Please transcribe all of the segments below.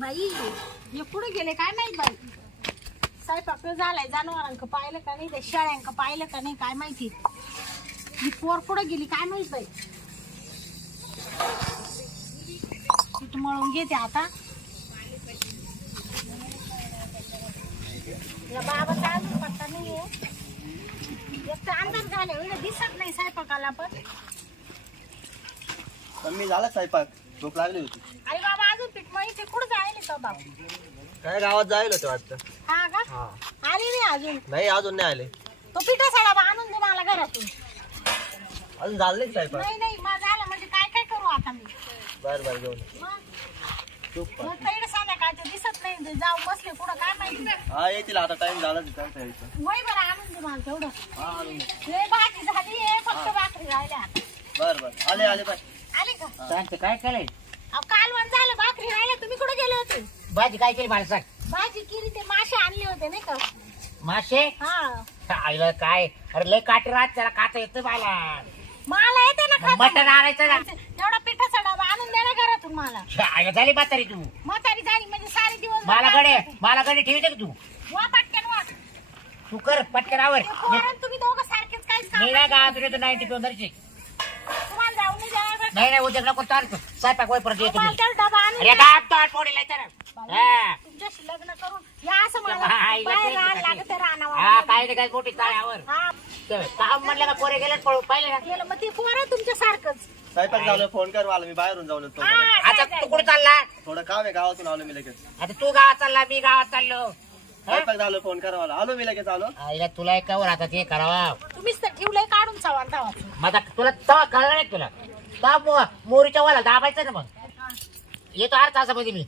बाई हे कुठे गेले? काय माहीत बाई? स्वयंपाक झालाय जनावरांक पाहिलं का नाही त्या शेळ्यांक पाहिलं का नाही काय माहिती? ही पोर कुठे गेली काय माहीत बाई? पीठ मळून घेते आता. या बाबाचा अजून पत्ता नाहीये. एक तर अंधार झाले एवढं दिसत नाही स्वयंपाकाला पण. पण मी झाला स्वयंपाक. झोप लागली होती. अरे बाबा अजून पीठ मळी ते कुठं जायले तो बाबा? काय गावात जायला होतं वाटतं? हा का? हा. आली नाही अजून? नाही अजून नाही आले. तो पिठा सडा आणून दे मला घरातून. अजून झालं नाही नाही नाही मग झालं. म्हणजे काय काय करू आता मी? बर बर घेऊन ये. मग? तूप पण. मग तैड संध्याकाळचं दिसत नाही. ते जाऊ बसले कुठं काय माहिती? हा येतील आता. टाइम झाला त्यांचा यायचा वय बरं आणून दे मला तेवढं. हा आणून दे. लय भाजी झाली आहे फक्त भाकरी राहिल्या. आता बर बर. आले आले बाय आली का? सांगते काय केलंय अहो कालवण झालं भाकरी राहिल्या तुम्ही कुठे गेले होते? भाजी काय केली मला सांग भाजी केली ते मासे आणले होते नाही का? मासे? हा. आईला काय? अरे लय काटे राहत त्याला काटा येतं मला मला येते ना खाता. मटण आणायचं ना. तेवढा पिठा सडा आणून दे ना घरातून मला. आईला झाली म्हातारी तू. म्हातारी झाली म्हणजे सारे दिवस मला कडे मला कडे ठेवते का तू? वा पटकन वा. तू कर पटकन आवर. ते पोरं तुम्ही दोघं सारखेच काहीच काम मी नाही. का तुझ्या नाईन्टी पेऊन धरची तुम्हाला जाऊ नाही द्यायला नाही नाही उद्या नको तर स्वयंपाक वय परत येतो मी डबा आणून अरे द्या. तो आठ हा. तुमच्याशी लग्न करून या असं मला हा, बाहेर आहे. हा काय नाही काय मोठी चाळ्यावर हा. तर काम म्हणलं का पोरे गेले पळू पाहिले ना गेलं मग ते पोरं तुमच्या सारखंच स्वयंपाक झालं फोन कर मला मी बाहेरून जाऊन येतो. आता तू कुठे चालला? थोडं काम आहे गावातून आलो मी लगेच. आता तू गावात चालला मी गावात चाललो. हा? स्वयंपाक झालं फोन करा मला. आलो मी लगेच आलो. आईला तुला एक आता ते करावा. तुम्हीच तर ठेवलंय काढून धावाचं आता तुला तवा कळलं नाही तुला? मो- मोरीच्या वाला दाबायचं ना मग. येतो अर्ध तासामध्ये मी.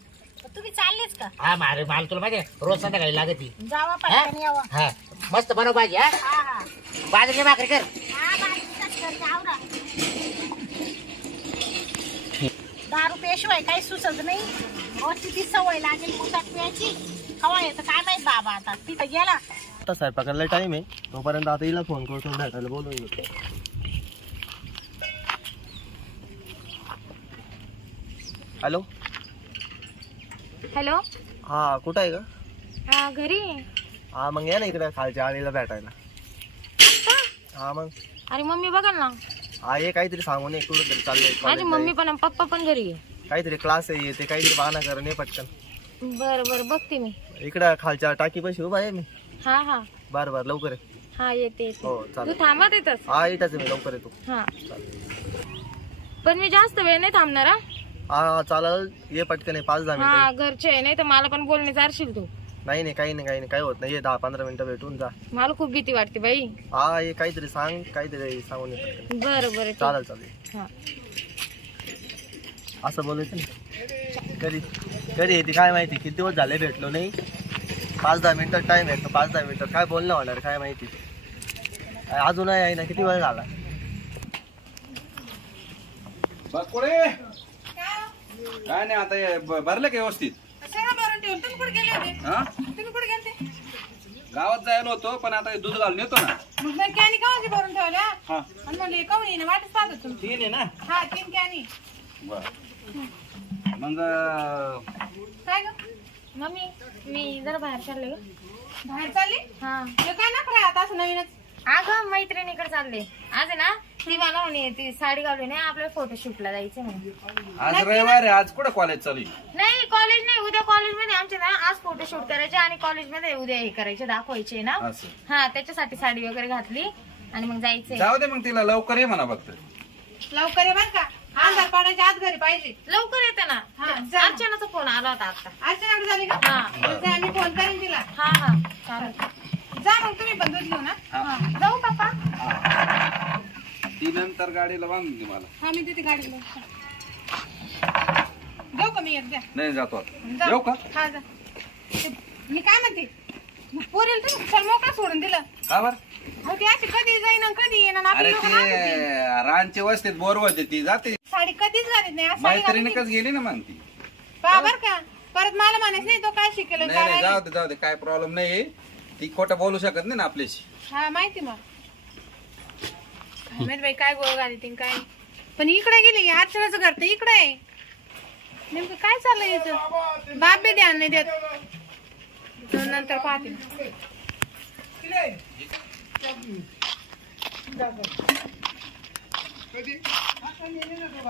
तुम्ही चाललेच का? हा मारे मला तुला माहिती रोज संध्याकाळी लागत. जावा पटकन यावा. हा. मस्त बनव भाजी हा? हा हा. बाजरी भाकरी कर. हा. दारू पेशवाय काही सुचत नाही. रोजची ती सवय लागेल मुठात प्यायची. कवा येतं काय माहीत बाबा आता तिथं गेला. आता स्वयंपाकाला टाइम आहे. तोपर्यंत आता हिला फोन करतो भेटायला बोलून घेतो. हॅलो? हॅलो? हा कुठं आहे का हा घरी. आहे. हा मग या ना इकडे खालच्या आळीला भेटायला. हा मग. अरे मम्मी बघा ना. हा हे काहीतरी सांगून एक कुठं तरी माझी चाललंय मम्मी पण आणि पप्पा पण घरी आहे. काहीतरी क्लास आहे ते काहीतरी बहाना करून ये पटकन. बरं बरं बघते मी. इकडं खालच्या टाकी पैसे उभा आहे मी. हा हा. बरं बरं लवकर हा येते येते. हो तू चालेल थांबा तिथंच हा इथंच आहे मी लवकर येतो. हा. पण मी जास्त वेळ नाही थांबणार हा. हा चालेल. ये पटकन आहे पाच दहा हा मिनिटं. घरचे आहे नाही तर मला पण बोलणे चारशील तू. नाही नाही काही नाही काही नाही काही होत नाही. ये दहा पंधरा मिनिटं भेटून जा. मला खूप भीती वाटते बाई. हा हे काहीतरी सांग काहीतरी सांगून ये पटकन. बरं बरं ठीक. चालेल चालेल. हा. असं बोलायचं नाही. कधी कधी येते काय माहिती? किती दिवस झाले भेटलो नाही. पाच दहा मिनिटं टाइम आहे तर पाच दहा मिनिटं. काय बोलणं होणार काय माहिती? अजूनही आहे ना किती वेळ झाला? बकुळे! काय नाही आता हे ब- भरलं का व्यवस्थित? हा? गावात जायला होतो पण आता हे दूध घालून येतो ना. मग कॅनी कवाची भरून ठेवल्या? हा. आणि म्हणले काऊन येईना वाटच पाहत होतो तीन आहे ना? हा तीन कॅनी. बर. मग अं, काय ग? मम्मी मी जरा बाहेर चालले ग. बाहेर चालली? हा. हे काय ना आता असं नवीनच. अगं मैत्रिणीकडे चालले. आज आहे ना ती मला म्हणे ती साडी घालून आहे आपल्याला फोटोशूटला जायचं म्हणे आज रविवार आहे आज कुठं कॉलेज चालू आहे? नाही कॉलेज नाही उद्या कॉलेजमध्ये आमचे ना आज फोटोशूट करायचे आणि कॉलेजमध्ये उद्या हे करायचे दाखवायचे ना. असं. हा त्याच्यासाठी साडी वगैरे घातली आणि मग जायचंय. जाऊ दे मग तिला लवकर ये म्हणा फक्त. लवकर ये बर का? आत घरी पाहिजे. लवकर येते ना. हा, जा. अर्चनाचा फोन आला होता आता. अर्चनाकडे झाली का हा. मग ते आम्ही फोन करेन तिला. हा हा. चालेल. जा मग तुम्ही पण दूध हा. जाऊ पप्पा. ती नंतर गाडीला बांधून दे मला. हा मी तिथे गाडी जाऊ का मी एक द्या नाही जातो आता. येऊ का? हा जा. ते- मी काय म्हणते? पोरेल तुम्ही मोकळं सोडून दिलं. का बर? अहो ती अशी कधी जाईन आणि कधी येईन आणि आपली अरे लोकं ते. रानचे वस्तीत बोर होते ती जाते. साडी कधीच घालीत नाही आज साडी घालून मैत्रिणीकच गेली ना मग ती. पहा बर का? परत मला म्हणायचं नाही तो काय शिकेल नाही नाही जाऊ दे जाऊ दे काय प्रॉब्लेम नाही ती खोटं बोलू शकत नाही ना आपल्याशी. हा माहिती मग. काय माहीत बाई काय गोळ घाली ती काय? पण इकडे गेली आचऱ्याचं घर तर इकडे आहे. नेमकं काय चाललंय इथं? बाप बी ध्यान नाही देत. तर नंतर पाहते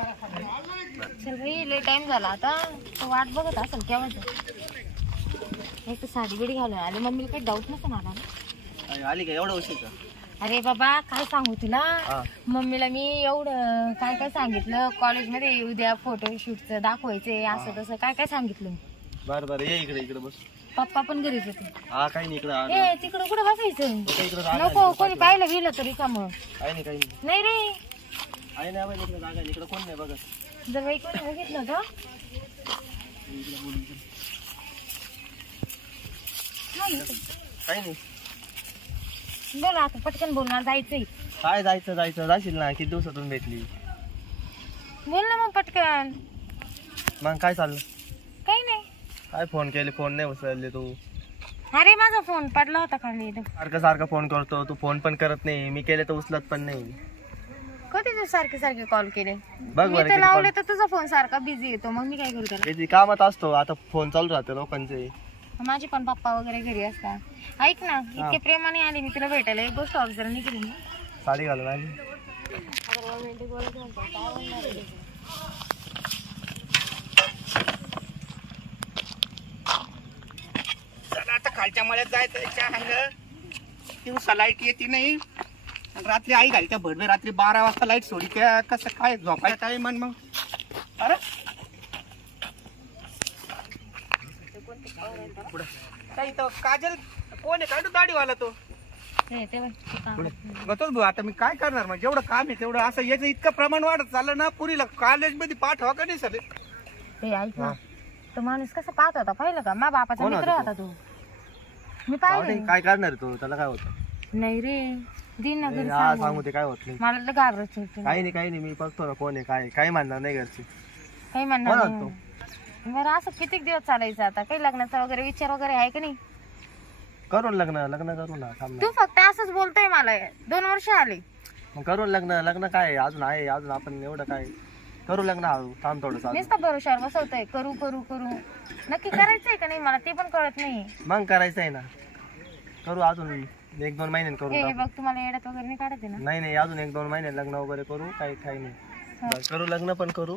चल बाई लय टाइम झाला आता. तो वाट बघत असेल केव्हाच. एक तर साडी बिडी घालून आले. मम्मीला काही डाऊट नसेल आला ना? अरे, आली का? एवढा उशीर का अरे बाबा काय सांगू तुला? हा. मम्मीला मी एवढं काय काय सांगितलं? कॉलेजमध्ये उद्या फोटोशूटचं दाखवायचंय असं तसं. काय काय सांगितलं मी. बरं बरं. ये इकडे इकडे बस. पप्पा पण घरीच होते. हा काही नाही इकडे. आलो. ए तिकडं कुठं बसायचं? काही इकडे जागा नको कोणी पाहिलं गेलं तरी का मग काही नाही काही नाही. नाही रे. आहे ना बाई इकडे जागा आहे. इकडे कोण नाही बघत. जर बाई कोणी बघितलं तर काही नाही. बोला आता पटकन बोलणार जायचंय. काय जायचं जायचं? जाशील ना किती दिवसातून भेटली? बोल ना मग पटकन. मग काय चाललं? काही नाही. काय फोन केले? फोन नाही उचलले तू. अरे माझा फोन पडला होता खाली. सारखं सारखं फोन करतो. तू फोन पण करत नाही. मी केले तर उचलत पण नाही. कधी तू सारखे सारखे कॉल केले? बघ मी बरं तर किती लावले तर तुझा फोन सारखा बिझी येतो मग मी काय करू त्याला? किती कामात असतो. आता फोन चालू राहते लोकांचे. माझे पण पप्पा वगैरे घरी असतात. ऐक ना इतके प्रेमाने आले मी तुला भेटायला. एक गोष्ट ऑब्झर्व नाही केली ना साडी घालून आली चला आता खालच्या मळ्यात जायचं दिवसा लाइट येते नाही. आणि रात्री आई घालत्या भडवे रात्री बारा वाजता लाइट सोडी त्या कसं काय झोपाय काय मन मग? अरे काही तर काजल कोण आहे? काढू दाढीवाला तो. गतोच भाऊ आता मी काय करणार? मग जेवढं काम आहे तेवढं असं याचं इतकं प्रमाण वाढत चाललं ना पुरीला कॉलेजमध्ये पाठवा का नाही सर? ते ऐक ना. तो माणूस कसा पाहत होता पाहिलं का? मा बापाचा कोण मित्र होता होता तू? मी पाहिलं. काय करणार तू? त्याला काय होतं? नाही रे. दिन ना घरी हा सांगून. सांगू ते काय होत नाही. मला तर घाबरत होतं. काही नाही काही नाही मी बघतो ना कोण आहे काय काही म्हणणार नाही घरची. काही म्हणणार नाही. बरं असं किती दिवस चालायचं आता? काही लग्नाचा वगैरे विचार वगैरे आहे का नाही? करून लग्न लग्न करू ना थांब ना. तू फक्त असंच बोलतोय मला. दोन वर्ष आले. मग करून लग्न लग्न काय आहे? अजून आहे अजून आपण एवढं काय? करू लग्न हळू थांब थोडं चालू नुसतं भरोशावर बसवतोय. करू करू करू. नक्की करायचंय का नाही मला? ते पण कळत नाही. मग करायचं आहे ना. करू अजून एक दोन महिन्यात करू हे हे. बघ तुम्हाला येड्यात वगैरे नाही काढत ना. नाही नाही अजून एक दोन महिने लग्न वगैरे करू. काही काही नाही. बरं, करू लग्न पण करू.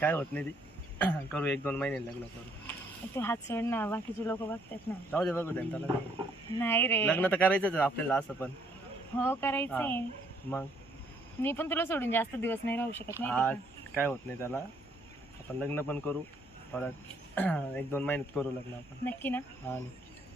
काय होत नाही ती. करू एक दोन महिने लग्न करू. तू हात सोड ना बाकीचे लोक बघतात ना. जाऊ दे बघू दे त्याला काय. नाही रे. लग्न तर करायचंच आहे आपल्याला असं पण. हो करायचंय. मग? मी पण तुला सोडून जास्त दिवस नाही राहू शकत नाही काय होत नाही त्याला. आपण लग्न पण करू परत एक दोन महिन्यात करू लग्न आपण. नक्की ना? हा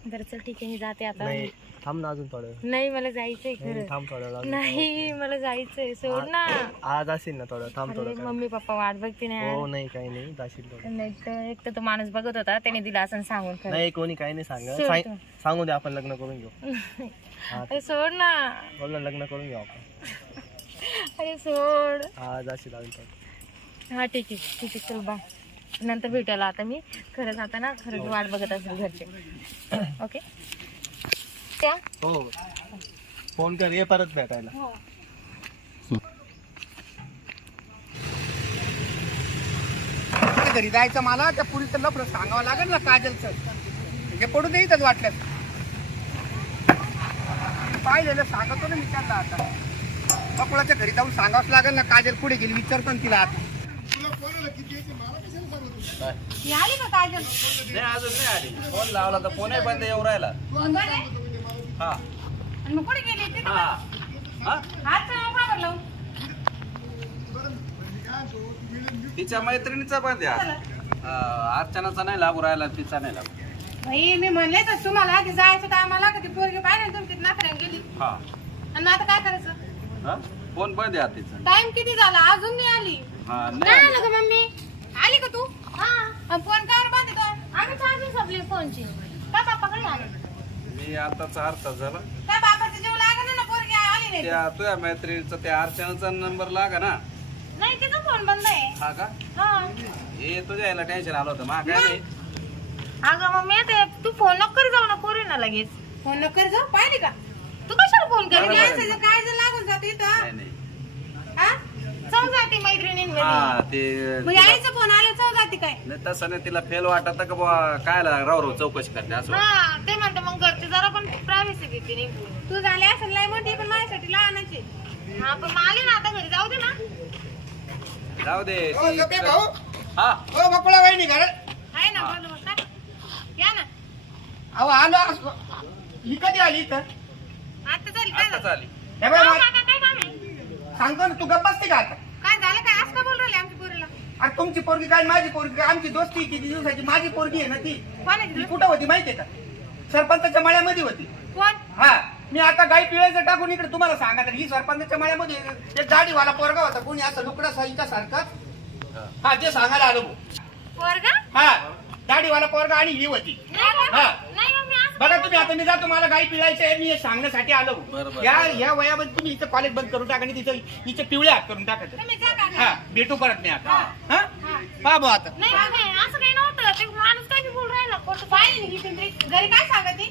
बरं चल ठीक आहे मी जाते आता नाही थांब ना अजून थोडं. नाही मला जायचंय नाही, खरं. थांब थोडं वेळ अजून. नाही मला जायचंय सोड ना. आज असेल ना थोडं थांब अरे थोडं मम्मी पप्पा वाट बघते ना हो नाही काही नाही जाशील थोडं. नाही तर एक तर तो माणूस बघत होता त्याने दिला असं सांगून खरं. नाही कोणी काही नाही सांग सोड तू. सांगू दे आपण लग्न करून घेऊ. हा. अरे सोड ना. बोल ना लग्न करून घेऊ आपण. अरे सोड. हा जाशील अजून थोडं. हा ठीक आहे ठीक आहे चल बाय नंतर भेटायला. आता मी खरंच आता ना खरंच वाट बघत असेल घरचे. ओके त्या? हो. फोन कर ये परत भेटायला. आता घरी जायचं मला? त्या पुरीचं लफडं सांगावं लागेल ना काजलचं. हे पडू दे इथंच वाटल्यात. पाहिलेलं सांगतो ना मी त्यांना आता. बकुळाच्या घरी जाऊन सांगावंच लागेल ना काजल पुढे गेली विचारतो ना तिला आता. ही आली का काजल नाही अजून नाही आली. फोन लावला तर फोनही बंद येऊ राहिला. आहे. हा. आणि मग कुठे गेली? ते हा. हा? हात का लावून? तिच्या मैत्रिणीचा बंद आहे आज. अं, अर्चनाचा नाही लागू राहिला तिचा नाही लागू. बाई मी म्हणले तर तुम्हाला आधी जायचं टायमाला का ती पोरगी पाहिजे ना तुमची नात्याने गेली. हा. आणि आता काय करायचं? हा? फोन बंद आहे आता तिचा. टाइम किती झाला? अजून नाही आली. हा काय नाही आली. आलं का मम्मी? आली का तू? हा. फोन कावर बंद आहे तो? आम्ही चार्जिंग संपली फोनची. काय बापाकडे आले? मी आताचा अर्थ झाला. काय बापाचा जीव लागला ना? पोरगी आली नाही. त्या तुझ्या मैत्रिणीचा त्या अर्चनाचा नंबर लागा ना नाही तिचा फोन बंद आहे. हा का? हा. हे तुझ्या याला टेन्शन आलं होतं. मा काय नाही अगं मम्मी आता तू फोन नको करी जाऊ ना पोरी ना लगेच. फोन नको कर जाऊ? पाहिली का? तू कशाला फोन करी बरोबर आहे. त्याचं काय जर लागून जातो इथं. नाही, नाही. चौघाती मैत्रिणींमध्ये. हा ते मग आईचा फोन आला चौदा ती काय? नाही तसं नाही तिला फेल वाटत का बुवा काय राव राव चौकशी करते असं. हा ते म्हणतो मग घरचे जरा पण प्रायव्हसी देते नाही तू झाली असेल लय मोठी पण माझ्यासाठी लहानाची. हा पण मग आले ना आता घरी. जाऊ दे ना. जाऊ दे हो, ती- गप्पे भाऊ. हा. हो बकुळा वहिनी घर आहे ना बोल या ना. अहो आलो असं. ही कधी आली इथं. आता झाली काय आता झालं? चाली हे बघ, मा- काका, काय काम आहे सांगतो ना तू गप्प बसते का आता? काय झालं काय? असं का बोल राहिले आमच्या पोरीला? अरे तुमची पोरगी काय माझी पोरगी काय? आमची दोस्ती किती दिवसाची? माझी पोरगी आहे ना ती. कोण ती कुठं होती माहितीये का? सरपंचाच्या मळ्यामध्ये होती. कोण? हा. मी आता गाई पिळायचं टाकून इकडे तुम्हाला सांगा तर ही सरपंचाच्या मळ्यामध्ये एक दाढीवाला पोरगा होता. कोणी असं लुकडा साईच्या सारखा हा ते सांगायला आलो. भाऊ. पोरगा? हा. दाढीवाला पोरगा आणि ही होती. हा. बघा तुम्ही आता मी जातो मला गाई पिळायचं आहे मी हे सांगण्यासाठी आलो. बरं, बरं. या या वयामध्ये तुम्ही इथं कॉलेज बंद करून टाका आणि तिथं हिचे पिवळे हात करून तुम्ही जा काका. हा भेटू परत मी आता. हा? पहा भाऊ आता. नाही नाही, असं काही नव्हतं. ते माणूस काय बी बोलून राहिला? खोटं पाहिली ना ही पिंपरी? घरी काय सांगत ती?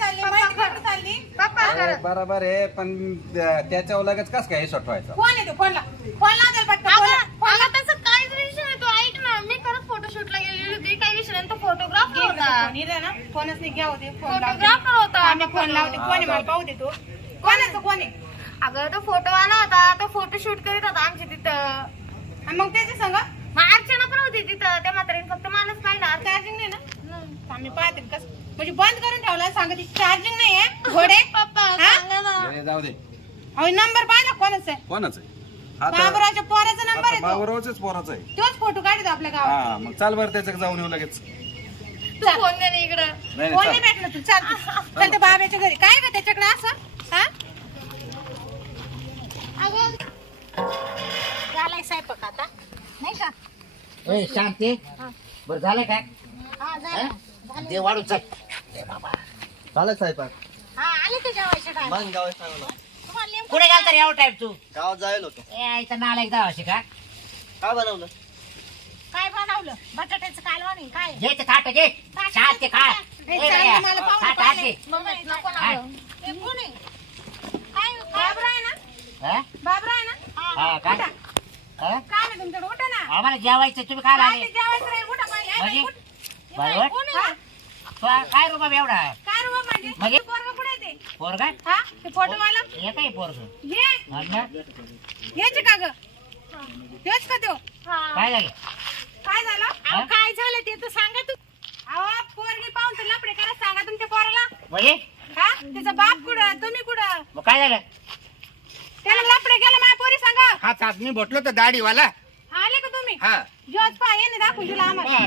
चालली. माहिती कुठं चालली. पप्पा अरे, बरोबर आहे पण त्या- त्याच्यावर लगेच कस काय सटवायचं? फोन येतो फोनला फोन लावते पटकन? अगं फोनला. अगं तसं काहीच विषय नाही तू ऐक ना फोटोशूटला गेलेली होती काही विषय नाही तो फोटोग्राफर होता फोनच नाही घ्या होते फोटोग्राफर होता आम्ही फोन लावते कोण मला पाहू दे तो. कोणाचं कोण? आहे अगं तो फोटो आला होता तो फोटो शूट करीत होता आमच्या तिथं. आणि मग त्याच्या संग? मग अर्चना पण होती तिथं त्या म्हातारीने फक्त मलाच पाहिलं. चार्जिंग नाही ना? आम्ही पाहते कसं म्हणजे बंद करून ठेवला सांगते चार्जिंग नाही आहे घोडे. पप्पा? सांगा ना. अरे, जाऊ दे. अहो नंबर पाहिला कोणाचा? आहे कोणाच? बाबराच्या पोराचा नंबर आहे तो. पोराचा आहे. तोच फोटो काढतो आपल्या गावात. हा मग चाल बरं त्याच्याकडे जाऊन येऊ लगेच. तू फोन दे ना इकडं. नाही कोण नाही नाही भेटलं तू चाल तू. चल त्या बाब्याच्या घरी. काय का त्याच्याकडे असं? हा? अगं. झालाय स्वयंपाक आता. नाही का? ओय, शांती. बरं झालं काय? हा झालं. ते वाढू चल. चालेल साहेब हा आले ते जेवायच्या मग गावात कुठे गेलता रे एवढा टाइम तू? गावात जायला होतो. ए इथं नाला एकदा अशी का? काय बनवलं? काय बनवलं? बटाट्याचं कालवण आहे काय? घे ते ताट घे. शांत ते खा ए, चाल, बया, मला पाहिले. नको हे. कोण आहे? काय बाबरा आहे ना? हा? बाबरा आहे ना? हा, काय? उठा. हा? काय नाही तुमच्याकडे उठा ना. आम्हाला जेवायचं तुम्ही काय काय ते जेवायचं उठा म्हणजे? बाई, कोण आहे? तो काय एवढा? काय रे बाबा म्हणजे? म्हणजे? पोरगं आहे? ते हा ते फोटोवाला हे काय पोरग? ये याचे का ग? तेच का तो काय झालं? काय झालं? अहो, काय झालं ते तर सांगा तू. अहो पोरगी पाहून तर लपडे करा सांगा तुमच्या पोराला. म्हणजे? हा? त्याचा बाप कुठं? तुम्ही कुठं? मग काय झालं? त्याला लपडे गेलं माझ्या पोरी सांगा? हा चाचणी भेटलो तर दाढीवाला. आले का तुम्ही? हा. जोच पहा येणे दाखवून दिला आम्हाला.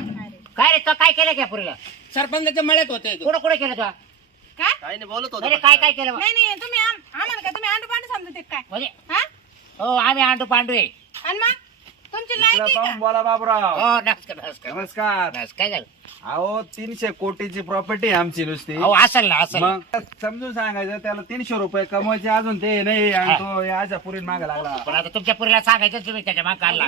काय रे तो काय केलं काय पुरीला? सरपंचाच्या मळ्यात होते कुठं कुठं केलं तो? काय? काही नाही बोलत होतो अरे काय काय केलं? नाही नाही तुम्ही आम- आम्हाला का? तुम्ही अंडू पांडू समजते काय? म्हणजे हा? हो आम्ही आंडू पांडू आहे. आणि मग? तुमची इकडं लायकी पाहून का बोला बाबूराव. हो नमस्कार नमस्कार. नमस्कार. नमस्कार. काय झालं? अहो तीनशे कोटीची प्रॉपर्टी आमची नुसती. हो असेल ना असेल. मग समजून सांगायचं त्याला तीनशे रुपये कमवायचे अजून ते नाही आणि तो याच्या पुरीन मागे लागला. पण आता तुमच्या पुरीला सांगायचं तुम्ही त्याच्या माग काढला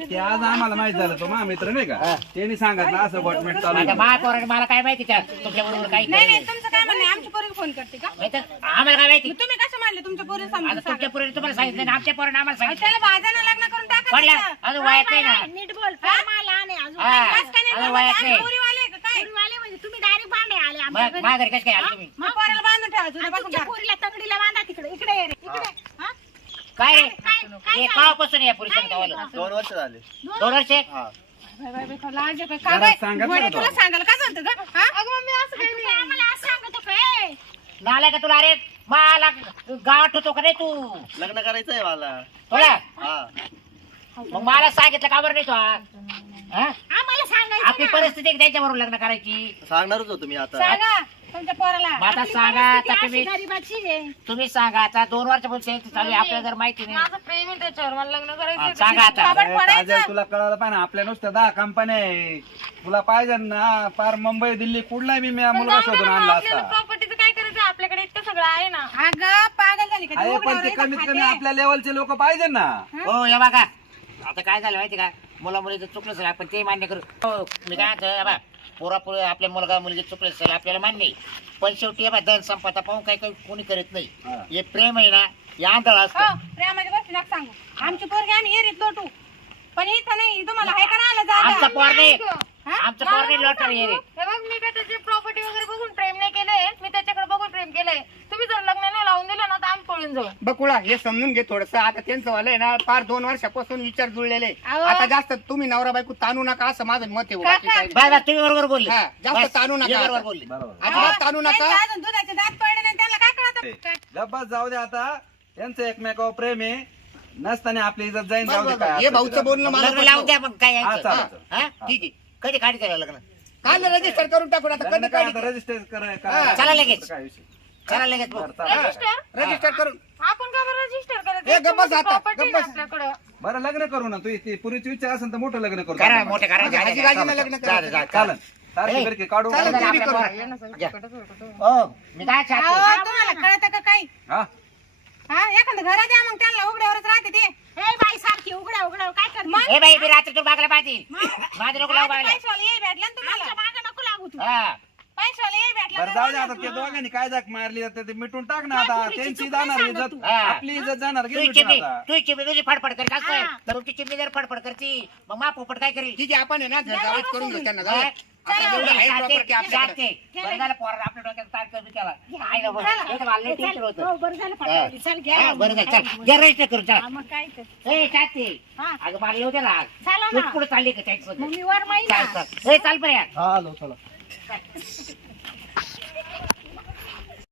ते आज आम्हाला माहीत झालं तो मा मित्र नाही का? त्यांनी सांगितलं असं गॉटमेंट चालू आता आहे. महापौराने मला काय माहिती त्या तुमच्या बरोबर काही नाही केलं नाही तुमचं काय म्हणणं आहे? फोन करते का? आम्हाला काय माहिती? मग तुम्ही कसं म्हणले तुमच्या आता समजून तुमच्या पुरीने तुम्हाला सांगितलं आमच्या पोराने आम्हाला अहो, सांगितलं. त्याला भाज्यानं लग्न करून टाका त्याचं. अजून वयात नाही ना. नीट बोल फार मला आणे अजून. हा. काय नाही वयात. पोरीवाले का पोरीवाले म्हणजे तुम्ही डायरेक्ट भांडे आले आमच्या मग घरी. माझ्या घरी कसं काय आलं तुम्ही? मग पोराला बांधून ठेवा आणि तुमच्या पोरीला तंगडीला बांधा तिकडे इकडे ये रे इकडे. हा? काय रे? काय- काय हे झालं? कावापासून या पुरुषाने गावाला दोन वर्ष झाले. दोन वर्ष? हा. लाज आहे का? का तुला तो. सांगाल का सांगतो का हा? असं आम्हाला सांगतो काय नालाय का तुला? अरे मला गावात होतो का रे तू? लग्न करायचंय मला. हा. मग मला सांगितलं का बरं नाही तू हा? आम्हाला सांगायचं आपली ना. परिस्थिती आहे त्याच्याबरोबर लग्न करायची? सांगणारच होतो मी आता. सांगा तुमच्या पोराला. आता आपली सांगा आता परिस्थिती तुम्ही अशी गरीबाची आहे. तुम्ही सांगा आता दोन वर्षापासून त्यांची चालू आहे आपल्याला जर माहिती नाही. माझं प्रेम आहे त्याच्यावर मला लग्न हा, करायचं सांगा आता. बाबा अरे, पडायचं. काजल, तुला कळायला पाहिजे ना आपल्या नुसत्या दहा कंपन्या आहे. तुला पाहिजे ना पार मुंबई दिल्ली कुठलाही मी मी मुलगा शोधून आणला असता प्रॉपर्टीचं काय करायचं? आपल्याकडे इतकं सगळं आहे ना. अगं पागल झाली का? ती अरे पण उघड्यावर ते येतं कमीत कमी खाते. आपल्या लेवलचे लोक पाहिजे ना. हो या बघा. आता काय झालं माहिती का? मुला मुलीचं चुकलं असेल आपण ते मान्य करू. हो मी काय म्हणतो या बा पोरा पुढे आपल्या मुलगा मुलगी चुकलं असेल आपल्याला मान्य आहे. पण शेवटी या बा धन संपदा पाहून काही काही कोणी करत नाही. हा. हे प्रेम आहे ना हे आंधळ हो असतं प्रेमाच्या गोष्टी नका सांगू. आमची पोरगी आम्ही एरीत लोटू. पण इथं नाही तुम्हाला आहे का ना आलं आमचा जागा पोरणे हा? आमचं लॉटरी आहे रे. हे बघ मी काय त्याची प्रॉपर्टी वगैरे बघून प्रेम नाही केलंय. मी त्याच्याकडे बघून प्रेम केलंय तुम्ही जर लग्न नाही लावून दिलं ना तर आम्ही पळून जाऊ बकुळा हे समजून घे थोडस आता त्यांचं वालंय ना फार दोन वर्षापासून विचार जुळलेले अहो. आता जास्त तुम्ही नवरा बायको ताणू नका असं माझं मत आहे बाकी काही नाही. बाय बाय तुम्ही बरोबर बोलले हा, जास्त बस, ताणू नका हे बरोबर आता. बोलले बरोबर अजिबात ताणू नका त्यांचे अजून दुधाचे दात पडले नाही त्याला काय कळत गप्पा जाऊ दे आता यांचं एकमेकावर प्रेम आहे नसताना आपली इज्जत जाईन जाऊ दे. काय हे असेल भाऊचं ते. बोलणं मला लग्न लावून पटलं. द्या मग काय हा, यायचं चालेल, हा? हा? ठीक आहे कधी काढी त्याला लग्न काल रजिस्टर करून टाकून आता लग्न कधी काय काढी रजिस्टर करा हा, करा- चला लगेच. काय विषय चला लगेच. रजिस्टर रजिस्टर करून. आपण का बरं रजिस्टर गप्प बस आता, प्रॉपर्टी गप्प बस. आपल्याकडं. बरं लग्न करू ना तू ती पुरीची इच्छा असेल तर मोठं लग्न करू. करा मोठे करा. लग्न करायचं. चालन तारखे बिरखे काढू चालेल, करू. हो मी काय चाहते तुम्हाला कळत का काही? हा. हा एखादं घरा द्या मग त्यांना उघड्यावरच राहते ते. ए बाई सारखी उघड्या उघड्या काय करते? ए बाई मी रात्री तू बागला पाहतील. माझं नको लावू बागला पैशावाला ये भेटला ना तुम्हाला. आमच्या मागं नको लागू तू. हा. भेटला बरं जाऊ दे आता त्या दोघांनी काय जाक मारली आता ते मिटून टाक ना आता त्यांची जाणार इज्जत. आपली इज्जत जाणार घे तुझी मिटून चिमणी आता तुझी चिमणी तुझी फडफड करीत असं हा. तर तुमची चिमणी जर फडफड करती मग मा पोपट काय करील ठीक आहे आपण आहे ना जावेच करून घेऊ त्यांना जाऊ हा? दे. आता जेवढं आहे प्रॉपर्टी आपल्याकडे जाते. बरं झालं. काय ना. हे बरं झालं चल घ्या बरं झालं. चल, घे register करून, चल. मग काय तर ए, शांती. हा. अगं मला येऊ दे ना आज. चला तू ना पुढे चालली का त्याच्यासोबत? मग मी वर माहिती चाल, चाल. ए, चाल बरं यार. हा आलो चला Right.